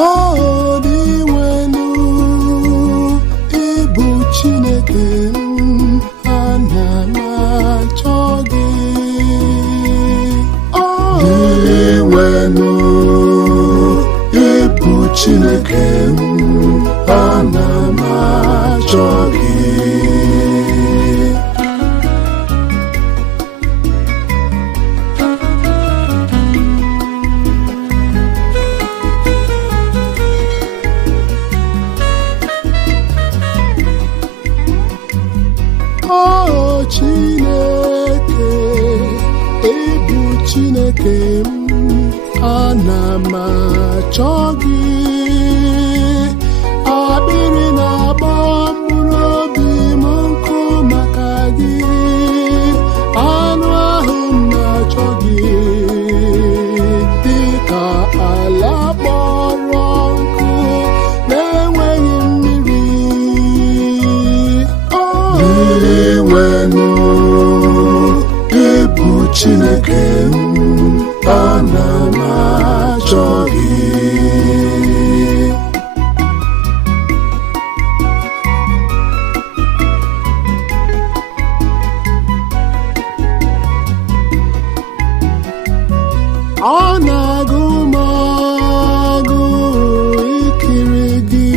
Ọ dịwenu ịbụ Chineke m, ana m achọ gị. Ọ dịwenu ịbụ Chineke m, ana m achọ gị. O Chineke, ịbụ Chineke m, ana m achọ gị. Akpịrị na-agba mkpụrụ obi m nkụ maka gị. Anụ ahụ m na-achọ gị dịka ala kpọrọ nkụ na-enweghị mmiri. Iwenu ịbụ Chineke m, ana m achọ gị. Ọ na-agụ m agụ ikiri gị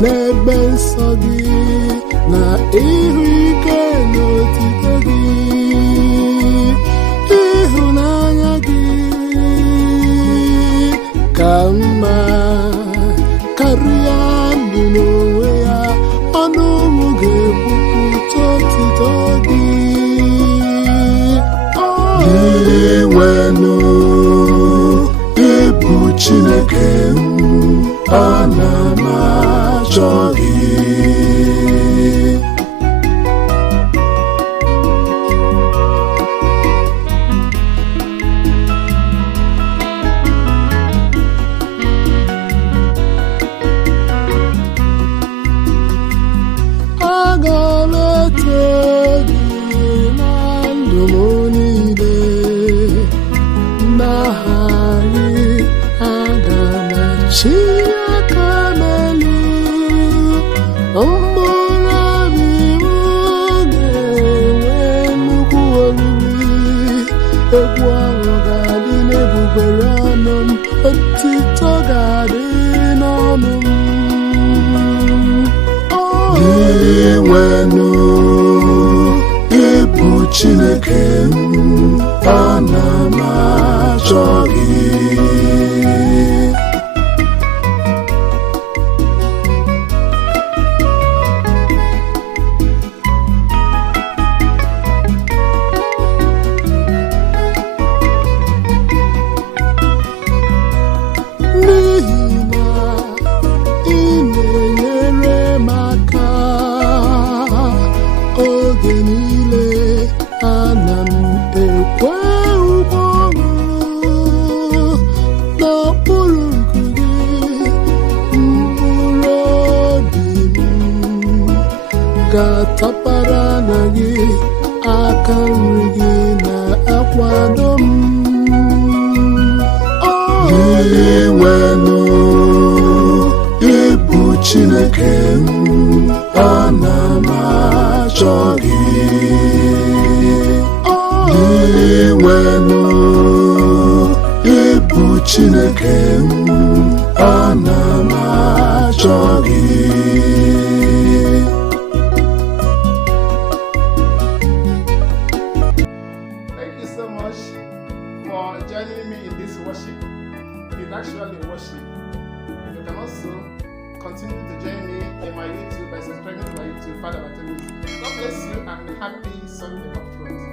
n'ebe nsọ gị, na ihu ike n'otito gị. Ịhụnanya gị ka mma karịa ndụ n'onwe ya. Ọnụ m ga-ekwupụta otito gị. Iwenu ịbụ Chineke m, ana m achọ gị. Aga m eto gị na ndụ m niile, n'aha gị aga m achị aka m elu. Mkpụrụ obi m ga-enwe nnukwu oriri. Egwu ọṅụ ga-adị n'egbugbere ọnụ m, otito ga-adị n'ọnụ m. Iwenu ịbụ Chineke m, ana m achọ gị. N'ihi na ị na-enyere m aka oge niile, ana m ekwe ụgwọ ọrụ n'okpuru nku gị. Mkpụrụ obi m ga-atapara na gị, aka nri gị na-akwado m. Iwenu ịbụ Chineke m, ana m achọ gị. Iwenu ịbụ Chineke m, ana m achọ gị. Thank you so much for joining me in this worship. It's actually worship. You can also continue to join me in my YouTube by subscribing to my YouTube, Father Barthelemy. God bless you and happy Sunday upfront.